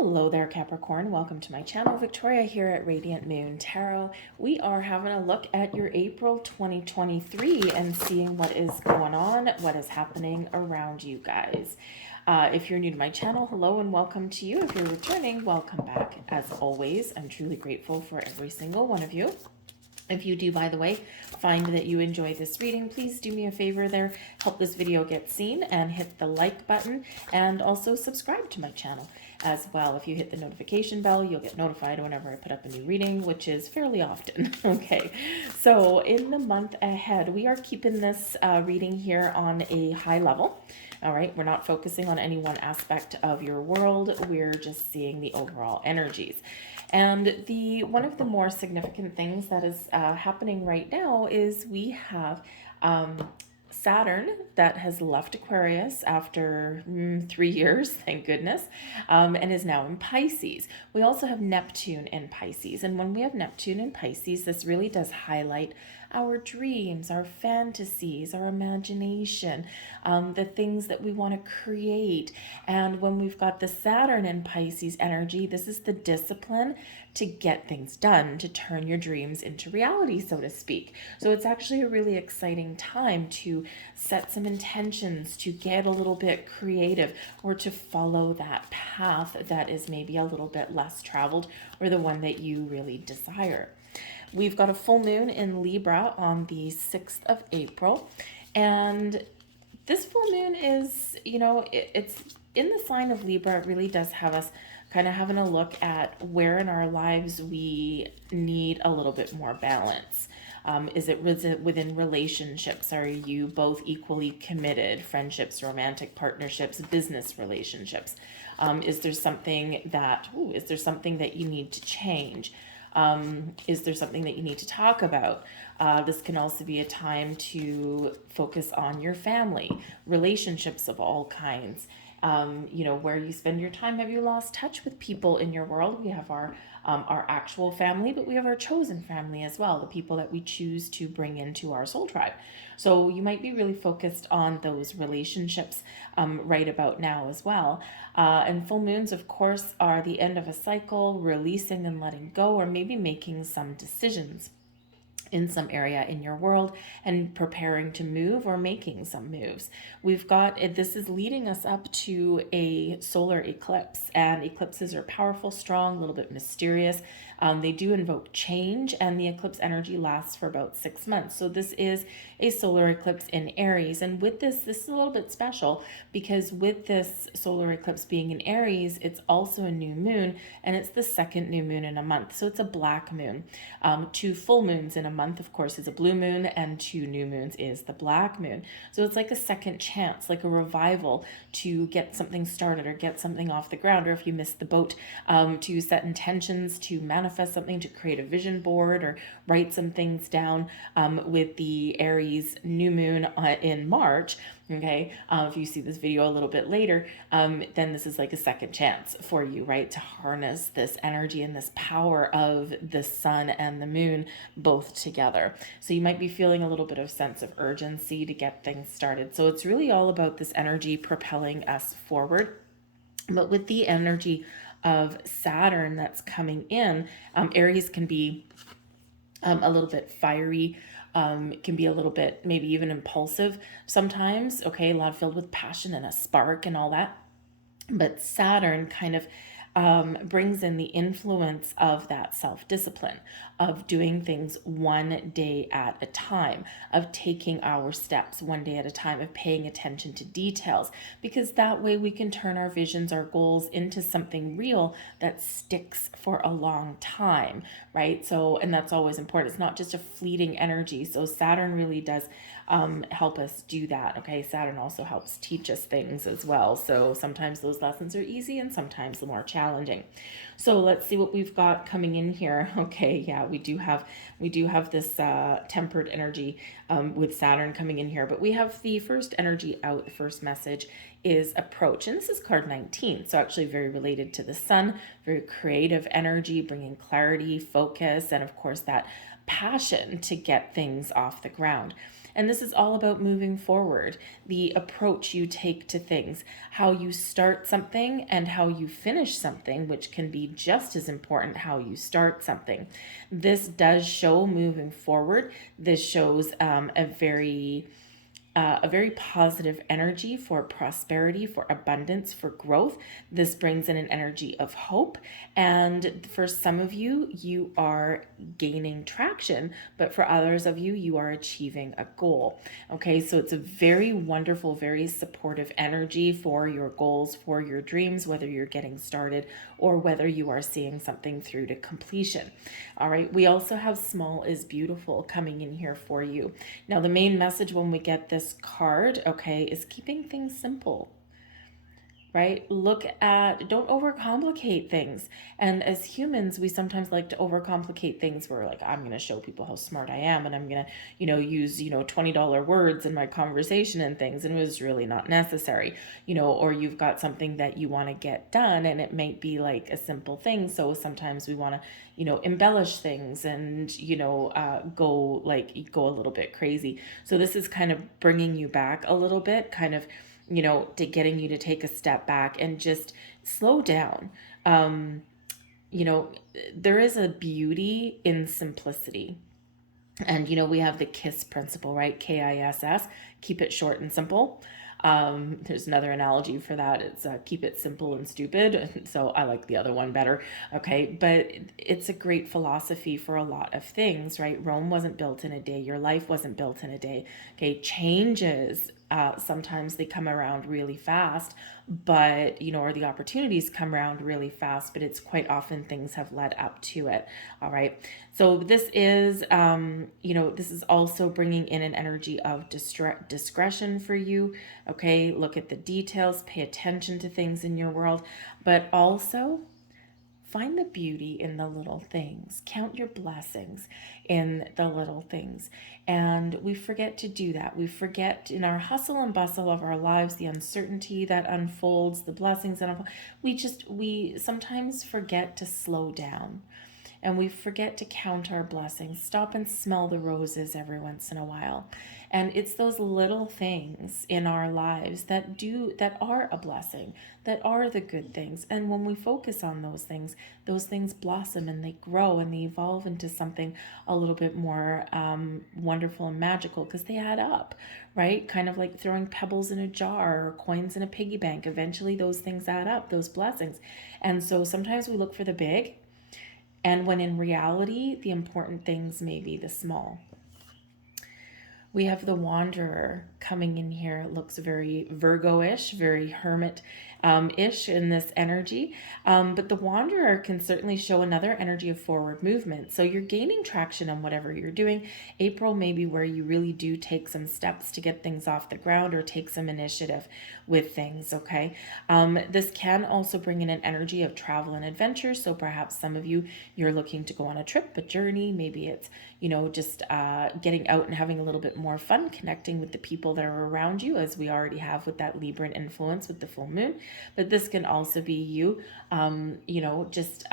Hello there, Capricorn. Welcome to my channel. Victoria here at Radiant Moon Tarot. We are having a look at your April 2023 and seeing what is going on, what is happening around you guys. If you're new to my channel, hello and welcome to you. If you're returning, welcome back. As always, I'm truly grateful for every single one of you. If you do, by the way, find that you enjoy this reading, please do me a favor there, help this video get seen and hit the like button, and also subscribe to my channel as well. If you hit the notification bell, you'll get notified whenever I put up a new reading, which is fairly often. Okay, so in the month ahead, we are keeping this reading here on a high level. All right, we're not focusing on any one aspect of your world. We're just seeing the overall energies. And one of the more significant things that is happening right now is we have Saturn that has left Aquarius after 3 years, thank goodness, and is now in Pisces. We also have Neptune in Pisces. And when we have Neptune in Pisces, this really does highlight our dreams, our fantasies, our imagination, the things that we want to create. And when we've got the Saturn in Pisces energy, this is the discipline to get things done, to turn your dreams into reality, so to speak. So it's actually a really exciting time to set some intentions, to get a little bit creative, or to follow that path that is maybe a little bit less traveled, or the one that you really desire. We've got a full moon in Libra on the 6th of April. And this full moon is, it's in the sign of Libra. It really does have us kind of having a look at where in our lives we need a little bit more balance. Is it within relationships? Are you both equally committed? Friendships, romantic partnerships, business relationships? Is there something that you need to change? Is there something that you need to talk about? This can also be a time to focus on your family, relationships of all kinds, where you spend your time. Have you lost touch with people in your world? We have our actual family, but we have our chosen family as well, the people that we choose to bring into our soul tribe. So you might be really focused on those relationships right about now as well. And full moons, of course, are the end of a cycle, releasing and letting go, or maybe making some decisions in some area in your world and preparing to move or making some moves. This is leading us up to a solar eclipse, and eclipses are powerful, strong, a little bit mysterious. They do invoke change, and the eclipse energy lasts for about 6 months. So this is a solar eclipse in Aries. And with this is a little bit special because with this solar eclipse being in Aries, it's also a new moon, and it's the second new moon in a month. So it's a black moon. 2 full moons in a month, of course, is a blue moon, and 2 new moons is the black moon. So it's like a second chance, like a revival to get something started or get something off the ground, or if you missed the boat, to set intentions, to manifest something, to create a vision board or write some things down. With the Aries new moon in March, okay, if you see this video a little bit later, then this is like a second chance for you, right, to harness this energy and this power of the sun and the moon both together. So you might be feeling a little bit of sense of urgency to get things started. So it's really all about this energy propelling us forward. But with the energy of Saturn that's coming in, Aries can be a little bit fiery, can be a little bit maybe even impulsive sometimes, okay, a lot filled with passion and a spark and all that. But Saturn kind of brings in the influence of that self-discipline, of doing things one day at a time, of taking our steps one day at a time, of paying attention to details, because that way we can turn our visions, our goals into something real that sticks for a long time, right? So, and that's always important. It's not just a fleeting energy. So Saturn really does help us do that. Okay, Saturn also helps teach us things as well. So sometimes those lessons are easy and sometimes the more challenging. So let's see what we've got coming in here. Okay, yeah, we do have this tempered energy with Saturn coming in here, but we have the first energy out. The first message is approach, and this is card 19, so actually very related to the sun. Very creative energy, bringing clarity, focus, and of course that passion to get things off the ground. And this is all about moving forward, the approach you take to things, how you start something and how you finish something, which can be just as important how you start something. This does show moving forward. This shows a very positive energy for prosperity, for abundance, for growth. This brings in an energy of hope. And for some of you, you are gaining traction, but for others of you, you are achieving a goal. Okay, so it's a very wonderful, very supportive energy for your goals, for your dreams, whether you're getting started or whether you are seeing something through to completion. All right, we also have small is beautiful coming in here for you. Now, the main message when we get this card, okay, is keeping things simple, right? Don't overcomplicate things. And as humans, we sometimes like to overcomplicate things. We're like, I'm going to show people how smart I am, and I'm going to, use, $20 words in my conversation and things. And it was really not necessary, or you've got something that you want to get done, and it might be like a simple thing. So sometimes we want to, embellish things and, go a little bit crazy. So this is kind of bringing you back a little bit, kind of, to getting you to take a step back and just slow down. There is a beauty in simplicity. And, we have the KISS principle, right? KISS, keep it short and simple. There's another analogy for that. It's keep it simple and stupid. So I like the other one better. Okay. But it's a great philosophy for a lot of things, right? Rome wasn't built in a day. Your life wasn't built in a day. Okay. Changes, sometimes they come around really fast, but, or the opportunities come around really fast, but it's quite often things have led up to it. All right. So this is, this is also bringing in an energy of discretion for you. Okay. Look at the details, pay attention to things in your world, but also find the beauty in the little things. Count your blessings in the little things. And we forget to do that. We forget in our hustle and bustle of our lives, the uncertainty that unfolds, the blessings that unfold. We sometimes forget to slow down. And we forget to count our blessings. Stop and smell the roses every once in a while. And it's those little things in our lives that are a blessing, that are the good things. And when we focus on those things blossom and they grow and they evolve into something a little bit more wonderful and magical, because they add up, right? Kind of like throwing pebbles in a jar or coins in a piggy bank. Eventually those things add up, those blessings. And so sometimes we look for the big, and when in reality, the important things may be the small. We have the Wanderer coming in here. It looks very Virgo-ish, very hermit-ish in this energy. But the Wanderer can certainly show another energy of forward movement. So you're gaining traction on whatever you're doing. April may be where you really do take some steps to get things off the ground or take some initiative with things, okay? This can also bring in an energy of travel and adventure. So perhaps some of you're looking to go on a trip, a journey. Maybe it's, just getting out and having a little bit more fun, connecting with the people that are around you, as we already have with that Libran influence with the full moon. But this can also be you, just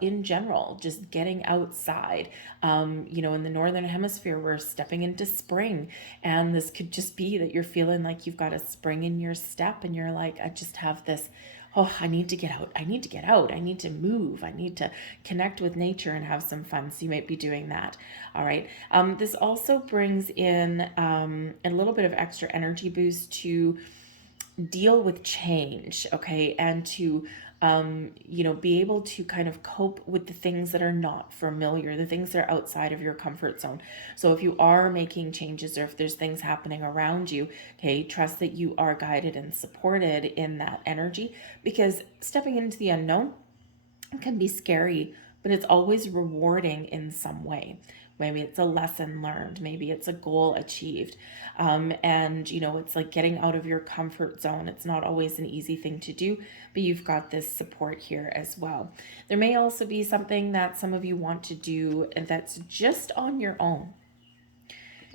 in general, just getting outside. In the Northern Hemisphere, we're stepping into spring. And this could just be that you're feeling like you've got a spring in your step and you're like, I just have this, I need to get out. I need to get out. I need to move. I need to connect with nature and have some fun. So you might be doing that. All right. This also brings in a little bit of extra energy boost to deal with change. Okay. And to be able to kind of cope with the things that are not familiar, the things that are outside of your comfort zone. So if you are making changes or if there's things happening around you, okay, trust that you are guided and supported in that energy, because stepping into the unknown can be scary, but it's always rewarding in some way. Maybe it's a lesson learned. Maybe it's a goal achieved. It's like getting out of your comfort zone. It's not always an easy thing to do, but you've got this support here as well. There may also be something that some of you want to do and that's just on your own.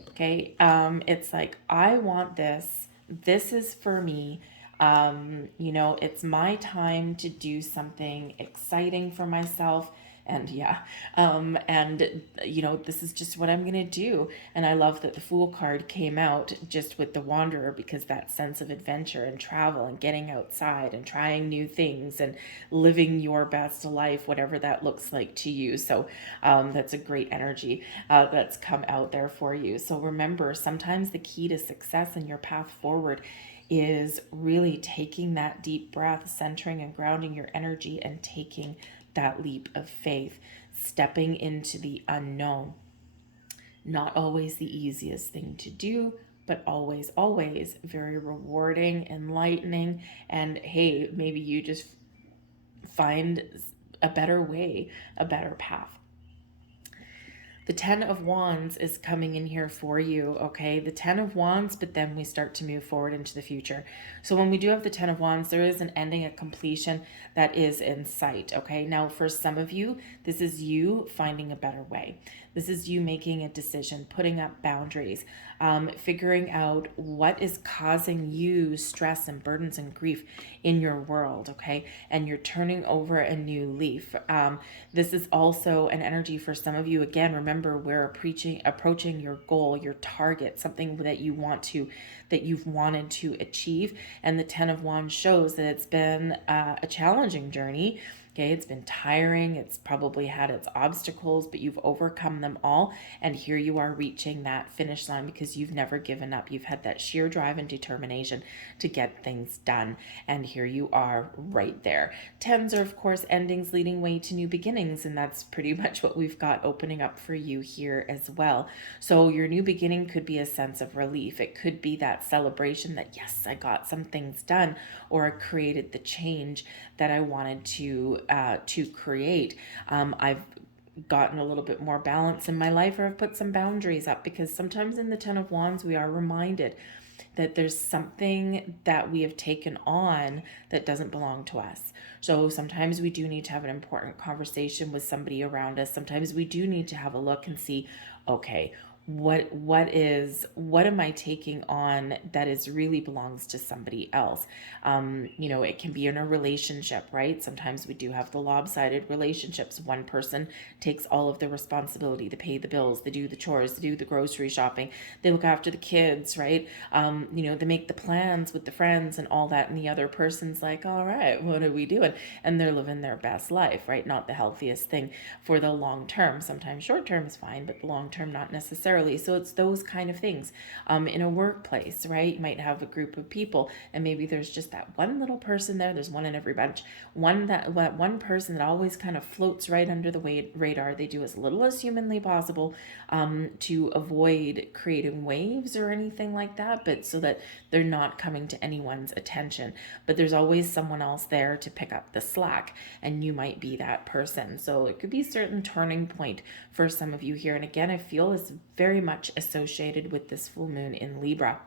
Okay. It's like, I want this. This is for me. It's my time to do something exciting for myself, And yeah, and you know, this is just what I'm going to do. And I love that the Fool card came out just with the Wanderer, because that sense of adventure and travel and getting outside and trying new things and living your best life, whatever that looks like to you. So that's a great energy that's come out there for you. So remember, sometimes the key to success in your path forward is really taking that deep breath, centering and grounding your energy, and taking that leap of faith, stepping into the unknown. Not always the easiest thing to do, but always, always very rewarding, enlightening, and hey, maybe you just find a better way, a better path. The 10 of Wands is coming in here for you, okay? The 10 of Wands, but then we start to move forward into the future. So when we do have the 10 of Wands, there is an ending, a completion that is in sight, okay? Now, for some of you, this is you finding a better way. This is you making a decision, putting up boundaries, figuring out what is causing you stress and burdens and grief in your world, okay? And you're turning over a new leaf. This is also an energy for some of you. Again, remember, we're approaching your goal, your target, something that you've wanted to achieve. And the 10 of Wands shows that it's been a challenging journey. Okay, it's been tiring. It's probably had its obstacles, but you've overcome them all. And here you are reaching that finish line because you've never given up. You've had that sheer drive and determination to get things done. And here you are right there. Tens are, of course, endings leading way to new beginnings. And that's pretty much what we've got opening up for you here as well. So your new beginning could be a sense of relief. It could be that celebration that, yes, I got some things done, or I created the change that I wanted to create. I've gotten a little bit more balance in my life, or I've put some boundaries up, because sometimes in the 10 of Wands, we are reminded that there's something that we have taken on that doesn't belong to us. So sometimes we do need to have an important conversation with somebody around us. Sometimes we do need to have a look and see, okay, what am I taking on that is really belongs to somebody else? You know, it can be in a relationship, right? Sometimes we do have the lopsided relationships. One person takes all of the responsibility, they pay the bills, they do the chores, they do the grocery shopping, they look after the kids, right? You know, they make the plans with the friends and all that, and the other person's like, all right, what are we doing? And they're living their best life, right? Not the healthiest thing for the long term. Sometimes short term is fine, but the long term not necessarily. So it's those kind of things. In a workplace, right? You might have a group of people, and maybe there's just that one little person there. There's one in every bunch. One person that always kind of floats right under the radar. They do as little as humanly possible to avoid creating waves or anything like that, but so that they're not coming to anyone's attention. But there's always someone else there to pick up the slack, and you might be that person. So it could be a certain turning point for some of you here. And again, I feel it's very much associated with this full moon in Libra,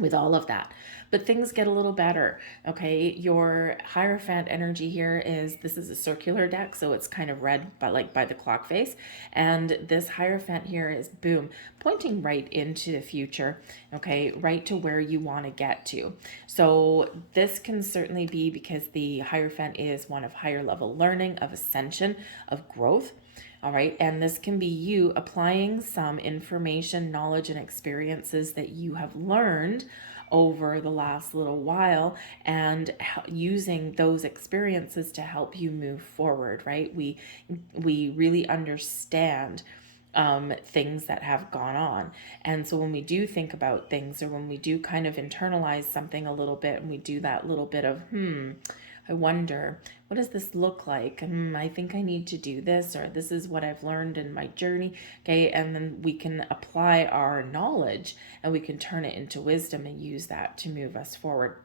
with all of that. But things get a little better, okay? Your Hierophant energy here this is a circular deck, so it's kind of read by the clock face. And this Hierophant here is, boom, pointing right into the future, okay? Right to where you want to get to. So this can certainly be because the Hierophant is one of higher level learning, of ascension, of growth. All right. And this can be you applying some information, knowledge, and experiences that you have learned over the last little while, and using those experiences to help you move forward, right? We really understand things that have gone on. And so when we do think about things, or when we do kind of internalize something a little bit, and we do that little bit of, I wonder, what does this look like? I think I need to do this, or this is what I've learned in my journey. Okay. And then we can apply our knowledge, and we can turn it into wisdom and use that to move us forward.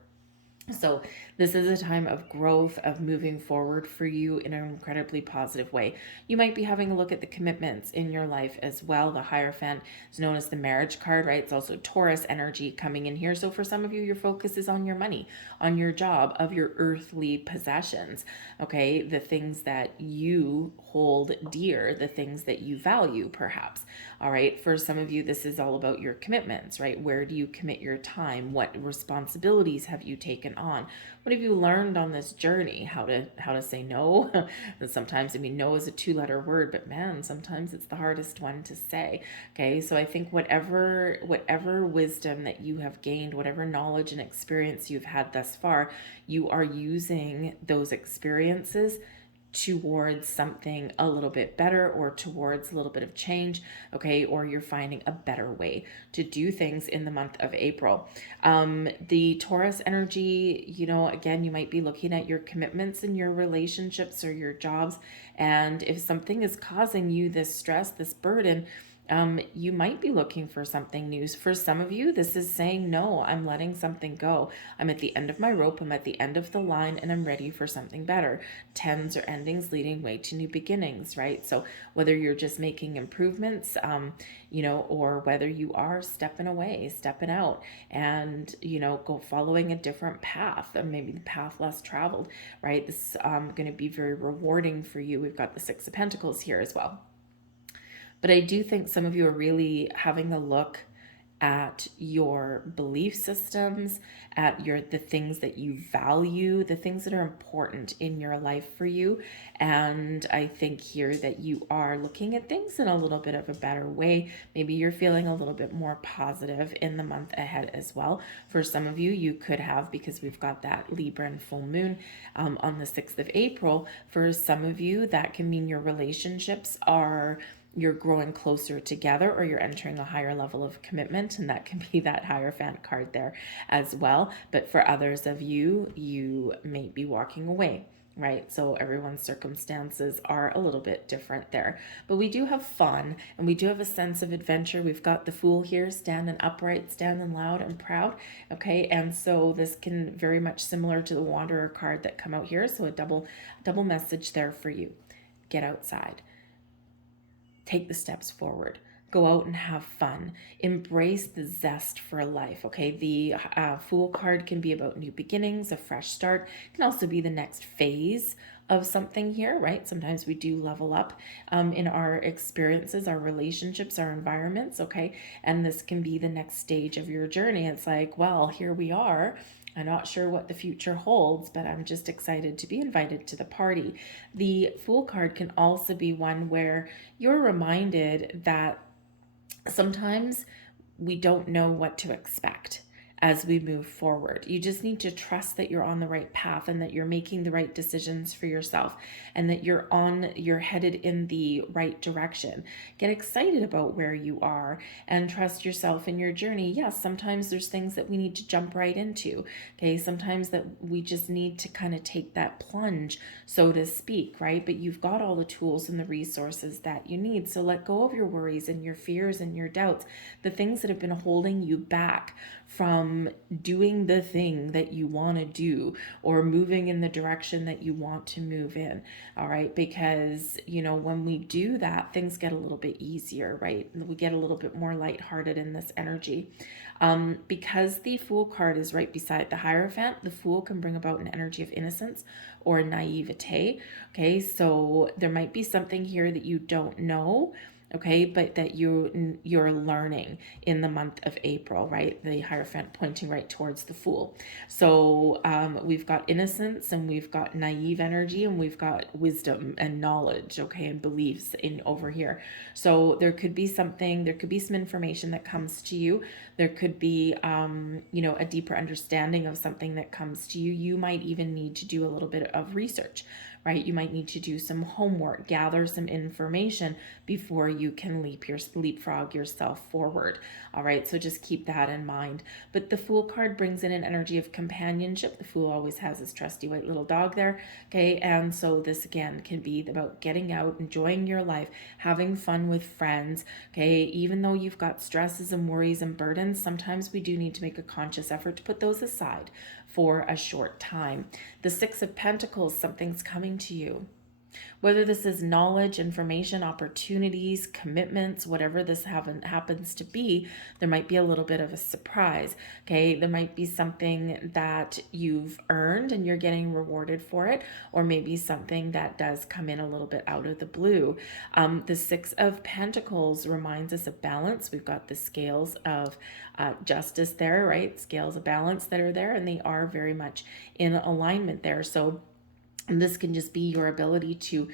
So this is a time of growth, of moving forward for you in an incredibly positive way. You might be having a look at the commitments in your life as well. The Hierophant is known as the marriage card, right? It's also Taurus energy coming in here. So for some of you, your focus is on your money, on your job, of your earthly possessions, okay? The things that you hold dear, the things that you value, perhaps. All right. For some of you, this is all about your commitments, right? Where do you commit your time? What responsibilities have you taken on? What have you learned on this journey? How to say no? And sometimes, I mean, no is a 2-letter word, but man, sometimes it's the hardest one to say. Okay. So I think whatever wisdom that you have gained, whatever knowledge and experience you've had thus far, you are using those experiences towards something a little bit better, or towards a little bit of change, okay? Or you're finding a better way to do things in the month of April. The Taurus energy, again, you might be looking at your commitments in your relationships or your jobs, and if something is causing you this stress, this burden, you might be looking for something new. For some of you, this is saying, no, I'm letting something go. I'm at the end of my rope. I'm at the end of the line, and I'm ready for something better. Tens or endings leading way to new beginnings, right? So whether you're just making improvements, or whether you are stepping away, stepping out, and, go following a different path, or maybe the path less traveled, right? This is going to be very rewarding for you. We've got the Six of Pentacles here as well. But I do think some of you are really having a look at your belief systems, at the things that you value, the things that are important in your life for you. And I think here that you are looking at things in a little bit of a better way. Maybe you're feeling a little bit more positive in the month ahead as well. For some of you, you could have, because we've got that Libra and full moon on the 6th of April. For some of you, that can mean your relationships you're growing closer together, or you're entering a higher level of commitment, and that can be that Hierophant card there as well. But for others of you, you may be walking away, right? So everyone's circumstances are a little bit different there. But we do have fun, and we do have a sense of adventure. We've got the Fool here, standing upright, standing loud and proud, okay? And so this can very much similar to the Wanderer card that come out here. So a double message there for you. Get outside. Take the steps forward. Go out and have fun. Embrace the zest for life, okay? The Fool card can be about new beginnings, a fresh start. It can also be the next phase of something here, right? Sometimes we do level up in our experiences, our relationships, our environments, okay? And this can be the next stage of your journey. It's like, well, here we are. I'm not sure what the future holds, but I'm just excited to be invited to the party. The Fool card can also be one where you're reminded that sometimes we don't know what to expect as we move forward. You just need to trust that you're on the right path, and that you're making the right decisions for yourself, and that you're headed in the right direction. Get excited about where you are and trust yourself in your journey. Yes, sometimes there's things that we need to jump right into. Okay, sometimes that we just need to kind of take that plunge, so to speak, right? But you've got all the tools and the resources that you need. So let go of your worries and your fears and your doubts, the things that have been holding you back from doing the thing that you want to do, or moving in the direction that you want to move in. All right. Because, when we do that, things get a little bit easier, right? We get a little bit more lighthearted in this energy. Because the Fool card is right beside the Hierophant, the Fool can bring about an energy of innocence or naivete. Okay. So there might be something here that you don't know, okay, but that you're learning in the month of April, right? The Hierophant pointing right towards the Fool. So we've got innocence, and we've got naive energy, and we've got wisdom and knowledge, okay, and beliefs in over here. So there could be some information that comes to you. There could be a deeper understanding of something that comes to you. You might even need to do a little bit of research, right? You might need to do some homework, gather some information before you can leapfrog yourself forward. All right, so just keep that in mind. But the Fool card brings in an energy of companionship. The Fool always has his trusty white little dog there, okay? And so this again can be about getting out, enjoying your life, having fun with friends, okay? Even though you've got stresses and worries and burdens, sometimes we do need to make a conscious effort to put those aside for a short time. The Six of Pentacles, something's coming to you. Whether this is knowledge, information, opportunities, commitments, whatever this happens to be, there might be a little bit of a surprise. Okay, there might be something that you've earned and you're getting rewarded for it, or maybe something that does come in a little bit out of the blue. The Six of Pentacles reminds us of balance. We've got the scales of justice there, right? Scales of balance that are there, and they are very much in alignment there. So and this can just be your ability to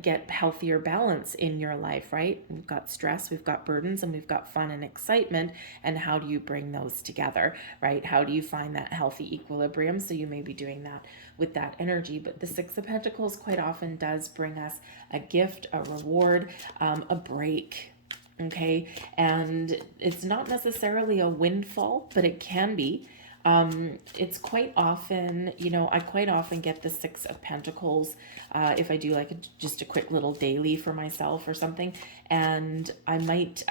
get healthier balance in your life, right? We've got stress, we've got burdens, and we've got fun and excitement. And how do you bring those together, right? How do you find that healthy equilibrium? So you may be doing that with that energy. But the Six of Pentacles quite often does bring us a gift, a reward, a break. Okay. And it's not necessarily a windfall, but it can be. It's quite often, I quite often get the Six of Pentacles if I do like just a quick little daily for myself or something, and I might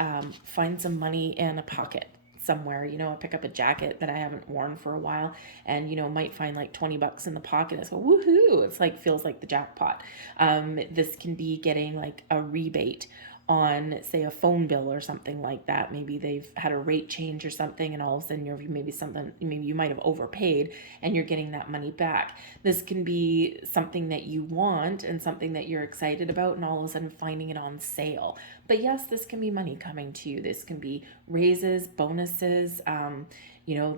find some money in a pocket somewhere. I pick up a jacket that I haven't worn for a while, and might find like $20 in the pocket. It's like woohoo! It's like feels like the jackpot. This can be getting like a rebate on, say, a phone bill or something like that. Maybe they've had a rate change or something, and all of a sudden maybe you might have overpaid and you're getting that money back. This can be something that you want and something that you're excited about, and all of a sudden finding it on sale. But yes, this can be money coming to you. This can be raises, bonuses,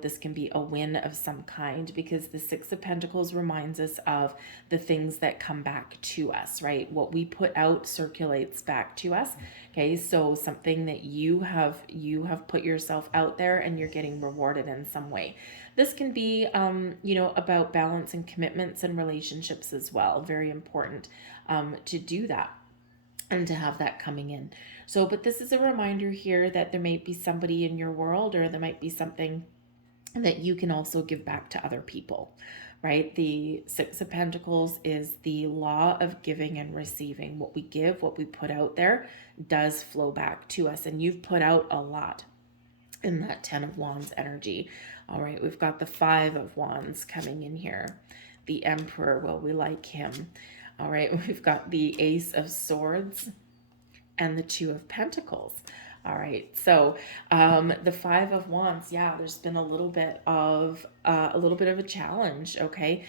this can be a win of some kind, because the Six of Pentacles reminds us of the things that come back to us, right? What we put out circulates back to us. Okay, so something that you have put yourself out there and you're getting rewarded in some way. This can be, about balance and commitments and relationships as well. Very important to do that and to have that coming in. So, but this is a reminder here that there may be somebody in your world, or there might be something that you can also give back to other people, right? The Six of Pentacles is the law of giving and receiving. What we give, what we put out there does flow back to us. And you've put out a lot in that Ten of Wands energy. All right, we've got the Five of Wands coming in here. The Emperor, well, we like him. All right, we've got the Ace of Swords and the Two of Pentacles. All right, so the Five of Wands, yeah, there's been a little bit of a challenge. Okay,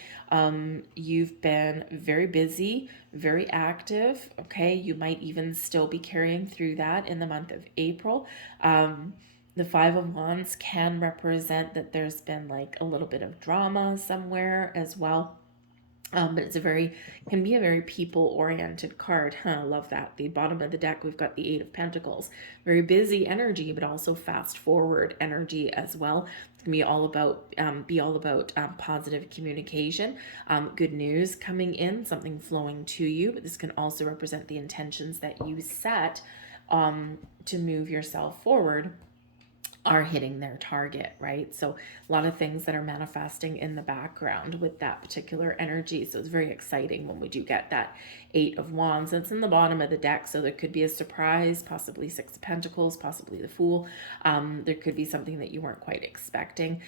you've been very busy, very active. Okay, you might even still be carrying through that in the month of April. The Five of Wands can represent that there's been like a little bit of drama somewhere as well. But can be a very people-oriented card. I love that. The bottom of the deck, we've got the Eight of Pentacles. Very busy energy, but also fast-forward energy as well. It's gonna be all about positive communication, good news coming in, something flowing to you. But this can also represent the intentions that you set to move yourself forward are hitting their target, right? So a lot of things that are manifesting in the background with that particular energy. So it's very exciting when we do get that Eight of Wands. It's in the bottom of the deck, so there could be a surprise, possibly Six of Pentacles, possibly the Fool. There could be something that you weren't quite expecting.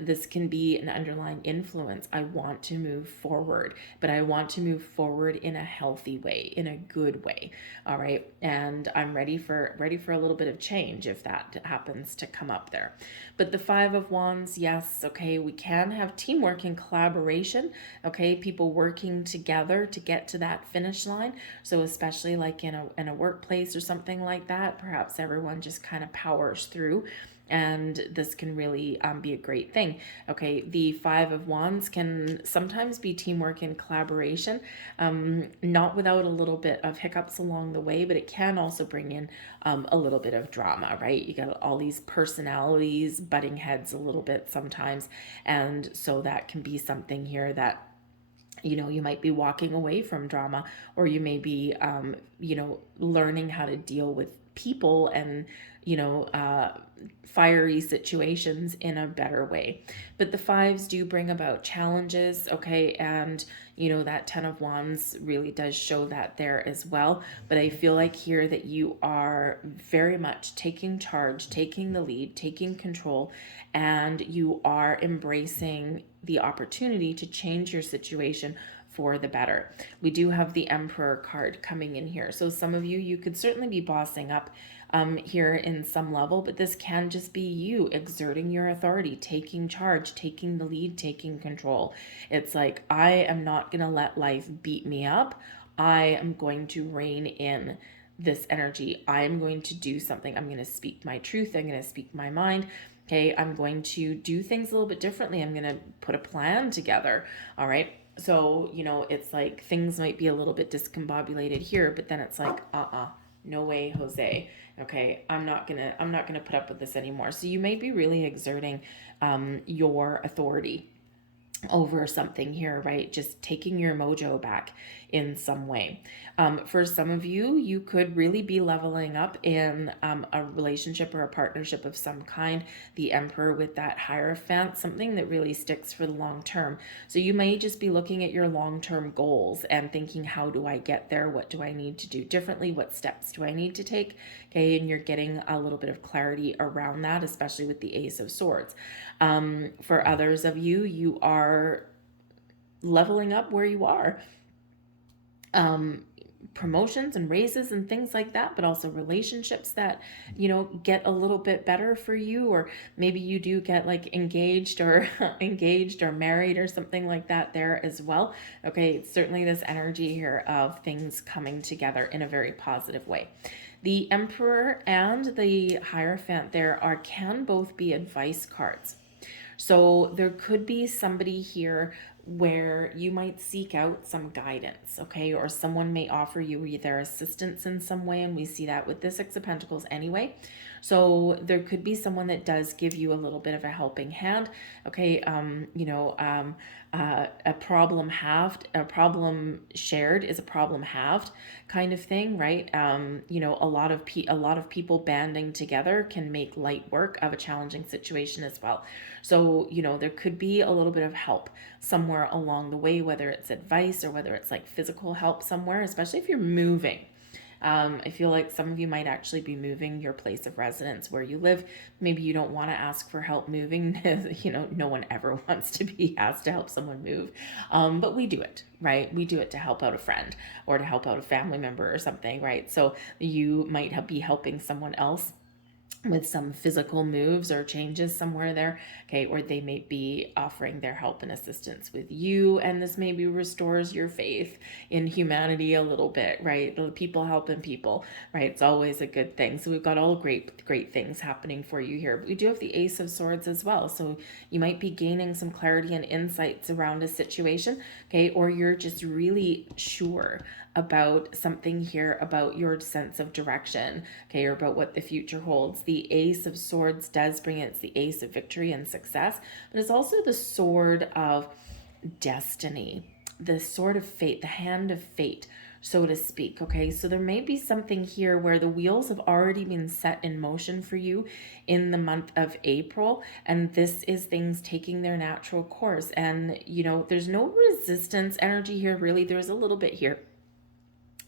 This can be an underlying influence. I want to move forward, but I want to move forward in a healthy way, in a good way. All right, and I'm ready for a little bit of change if that happens to come up there. But the Five of Wands, yes, okay, we can have teamwork and collaboration, okay, people working together to get to that finish line. So especially like in a workplace or something like that, perhaps everyone just kind of powers through, and this can really be a great thing. Okay, the Five of Wands can sometimes be teamwork and collaboration, not without a little bit of hiccups along the way, but it can also bring in a little bit of drama, right? You got all these personalities butting heads a little bit sometimes, and so that can be something here that you might be walking away from drama, or you may be learning how to deal with people and fiery situations in a better way. But the fives do bring about challenges, okay, and that Ten of Wands really does show that there as well. But I feel like here that you are very much taking charge, taking the lead, taking control, and you are embracing the opportunity to change your situation for the better. We do have the Emperor card coming in here. So some of you could certainly be bossing up here in some level, but this can just be you exerting your authority, taking charge, taking the lead, taking control. It's like, I am not going to let life beat me up. I am going to rein in this energy. I am going to do something. I'm going to speak my truth. I'm going to speak my mind. Okay, I'm going to do things a little bit differently. I'm going to put a plan together. All right. So, it's like things might be a little bit discombobulated here, but then it's like, no way, Jose. Okay, I'm not gonna put up with this anymore. So you may be really exerting your authority over something here, right? Just taking your mojo back in some way. For some of you, you could really be leveling up in a relationship or a partnership of some kind. The Emperor with that Hierophant, something that really sticks for the long term. So you may just be looking at your long-term goals and thinking, how do I get there? What do I need to do differently? What steps do I need to take? Okay, and you're getting a little bit of clarity around that, especially with the Ace of Swords. For others of you, you are leveling up where you are. Promotions and raises and things like that, but also relationships that, get a little bit better for you, or maybe you do get like engaged or engaged or married or something like that there as well. Okay, it's certainly this energy here of things coming together in a very positive way. The Emperor and the Hierophant can both be advice cards. So there could be somebody here where you might seek out some guidance, okay? Or someone may offer you their assistance in some way, and we see that with the Six of Pentacles anyway. So there could be someone that does give you a little bit of a helping hand, okay? A problem shared is a problem halved kind of thing, right? A lot of people banding together can make light work of a challenging situation as well. So, there could be a little bit of help somewhere along the way, whether it's advice or whether it's like physical help somewhere, especially if you're moving. I feel like some of you might actually be moving your place of residence where you live. Maybe you don't want to ask for help moving. No one ever wants to be asked to help someone move. But we do it, right? We do it to help out a friend or to help out a family member or something, right? So you might be helping someone else with some physical moves or changes somewhere there, okay, or they may be offering their help and assistance with you, and this maybe restores your faith in humanity a little bit, right? People helping people, right? It's always a good thing. So we've got all great things happening for you here. But we do have the Ace of Swords as well, so you might be gaining some clarity and insights around a situation, okay, or you're just really sure about something here, about your sense of direction, okay, or about what the future holds. The Ace of Swords does bring it's the Ace of victory and success, but it's also the sword of destiny, the sword of fate, the hand of fate, so to speak. Okay, so there may be something here where the wheels have already been set in motion for you in the month of April, and this is things taking their natural course. And there's no resistance energy here, really. There's a little bit here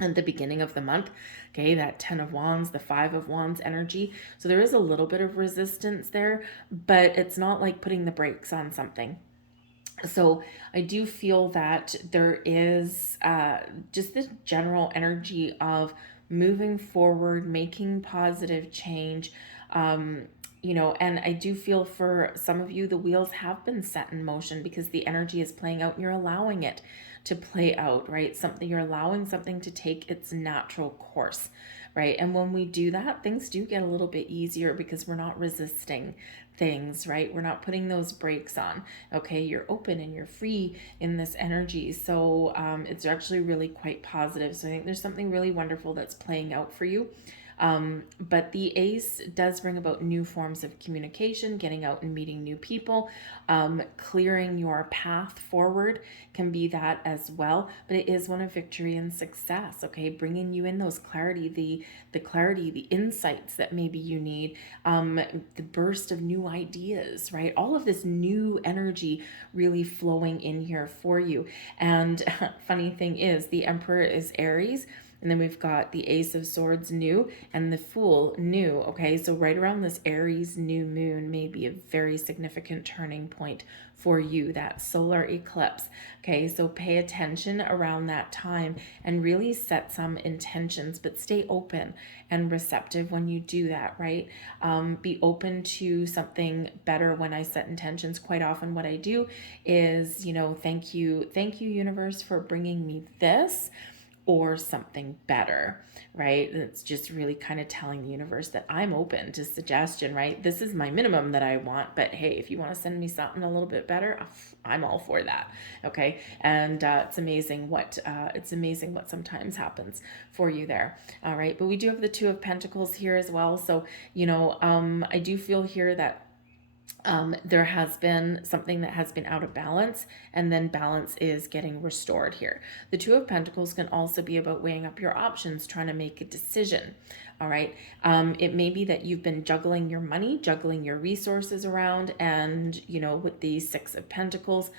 at the beginning of the month, okay, that 10 of Wands, the 5 of Wands energy. So there is a little bit of resistance there, but it's not like putting the brakes on something. So I do feel that there is just this general energy of moving forward, making positive change, and I do feel for some of you, the wheels have been set in motion because the energy is playing out and you're allowing it to play out, right? You're allowing something to take its natural course, right? And when we do that, things do get a little bit easier because we're not resisting things, right? We're not putting those brakes on, okay? You're open and you're free in this energy. So it's actually really quite positive. So I think there's something really wonderful that's playing out for you. But the Ace does bring about new forms of communication, getting out and meeting new people, clearing your path forward can be that as well. But it is one of victory and success, okay? Bringing you in those clarity, the clarity, the insights that maybe you need, the burst of new ideas, right? All of this new energy really flowing in here for you. And funny thing is, the Emperor is Aries. And then we've got the Ace of Swords, new, and the Fool, new. Okay, so right around this Aries new moon may be a very significant turning point for you, that solar eclipse. Okay, so pay attention around that time and really set some intentions, but stay open and receptive when you do that, right? Be open to something better. When I set intentions, quite often what I do is, thank you, universe, for bringing me this or something better, right? It's just really kind of telling the universe that I'm open to suggestion, right? This is my minimum that I want, but hey, if you want to send me something a little bit better, I'm all for that. Okay, and it's amazing what sometimes happens for you there. All right, but we do have the Two of Pentacles here as well, so I do feel here that there has been something that has been out of balance, and then balance is getting restored here. The Two of Pentacles can also be about weighing up your options, trying to make a decision. All right. It may be that you've been juggling your money, juggling your resources around, and, with the Six of Pentacles,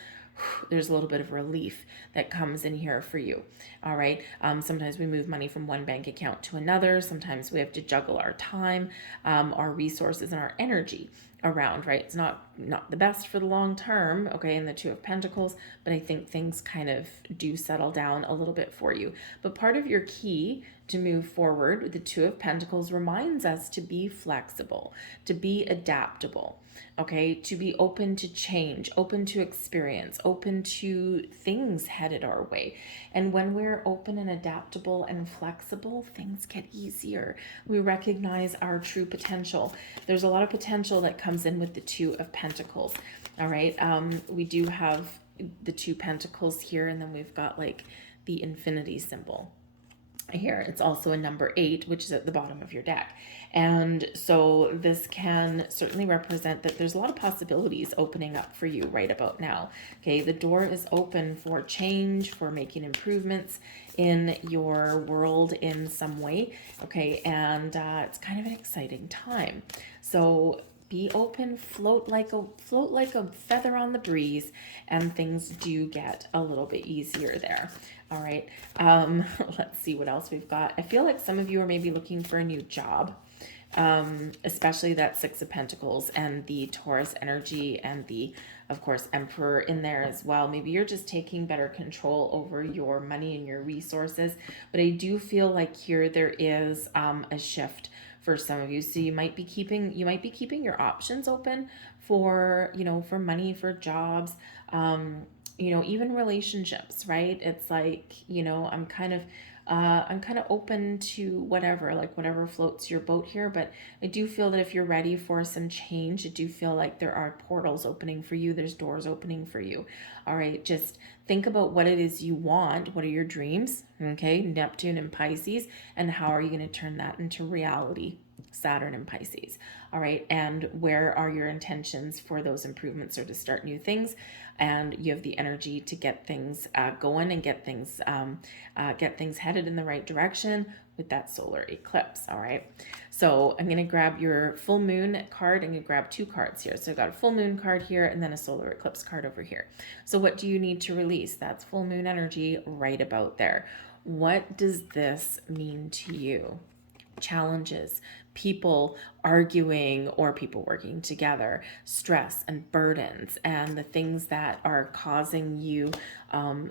there's a little bit of relief that comes in here for you. All right. Sometimes we move money from one bank account to another. Sometimes we have to juggle our time, our resources, and our energy around, right? It's not the best for the long term, okay, in the Two of Pentacles, but I think things kind of do settle down a little bit for you. But part of your key to move forward with the Two of Pentacles reminds us to be flexible, to be adaptable, okay, to be open to change, open to experience, open to things headed our way. And when we're open and adaptable and flexible, things get easier. We recognize our true potential. There's a lot of potential that comes in with the Two of Pentacles. All right. We do have the Two Pentacles here, and then we've got like the infinity symbol here. It's also a number 8, which is at the bottom of your deck. And so this can certainly represent that there's a lot of possibilities opening up for you right about now. Okay, the door is open for change, for making improvements in your world in some way. Okay, and it's kind of an exciting time. So be open, float like a feather on the breeze, and things do get a little bit easier there. All right. Let's see what else we've got. I feel like some of you are maybe looking for a new job, especially that Six of Pentacles and the Taurus energy and the, of course, Emperor in there as well. Maybe you're just taking better control over your money and your resources. But I do feel like here there is a shift for some of you. So you might be keeping your options open for, for money, for jobs, even relationships, right? It's like, I'm kind of open to whatever floats your boat here. But I do feel that if you're ready for some change, I do feel like there are portals opening for you. There's doors opening for you. All right. Just think about what it is you want. What are your dreams? Okay. Neptune and Pisces. And how are you going to turn that into reality? Saturn and Pisces. All right. And where are your intentions for those improvements or to start new things? And you have the energy to get things going and get things headed in the right direction with that solar eclipse. All right. So I'm going to grab your full moon card. I'm going to grab 2 cards here. So I've got a full moon card here and then a solar eclipse card over here. So what do you need to release? That's full moon energy right about there. What does this mean to you? Challenges, people arguing or people working together, stress and burdens, and the things that are causing you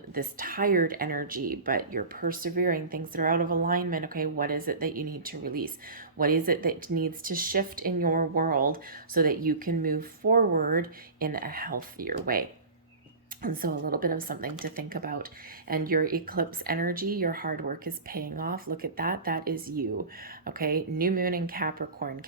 this tired energy, but you're persevering, things that are out of alignment. Okay, what is it that you need to release? What is it that needs to shift in your world so that you can move forward in a healthier way? And so a little bit of something to think about. And your eclipse energy, your hard work is paying off. Look at that. That is you. Okay. New moon in Capricorn,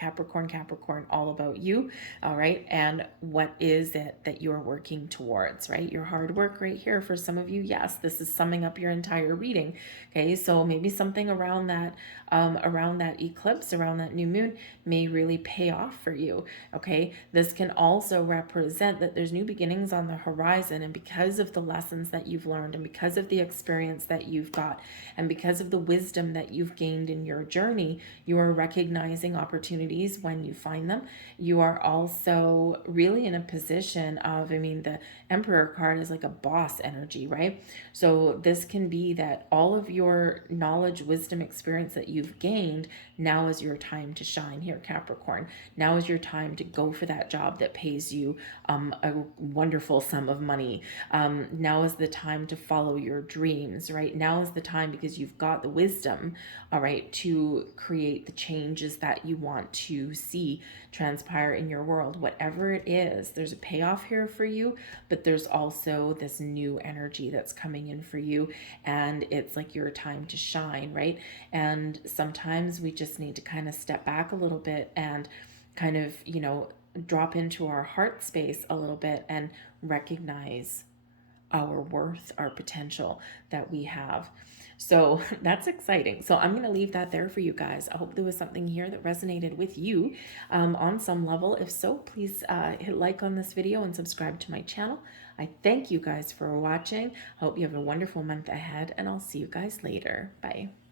all about you. All right. And what is it that you're working towards, right? Your hard work right here for some of you. Yes, this is summing up your entire reading. Okay. So maybe something around that eclipse, around that new moon may really pay off for you. Okay. This can also represent that there's new beginnings on the horizon, and because of the lessons that you've learned and because of the experience that you've got and because of the wisdom that you've gained in your journey, you are recognizing opportunities when you find them. You are also really in a position of, I mean, the Emperor card is like a boss energy, right? So this can be that all of your knowledge, wisdom, experience that you've gained, now is your time to shine here, Capricorn. Now is your time to go for that job that pays you a wonderful sum of money. Now is the time to follow your dreams, right? Now is the time, because you've got the wisdom, all right, to create the changes that you want to see transpire in your world. Whatever it is, there's a payoff here for you, but there's also this new energy that's coming in for you, and it's like your time to shine, right? And sometimes we just need to kind of step back a little bit and kind of, you know, drop into our heart space a little bit and recognize our worth, our potential that we have. So that's exciting. So I'm going to leave that there for you guys. I hope there was something here that resonated with you on some level. If so, please hit like on this video and subscribe to my channel. I thank you guys for watching. I hope you have a wonderful month ahead, and I'll see you guys later. Bye.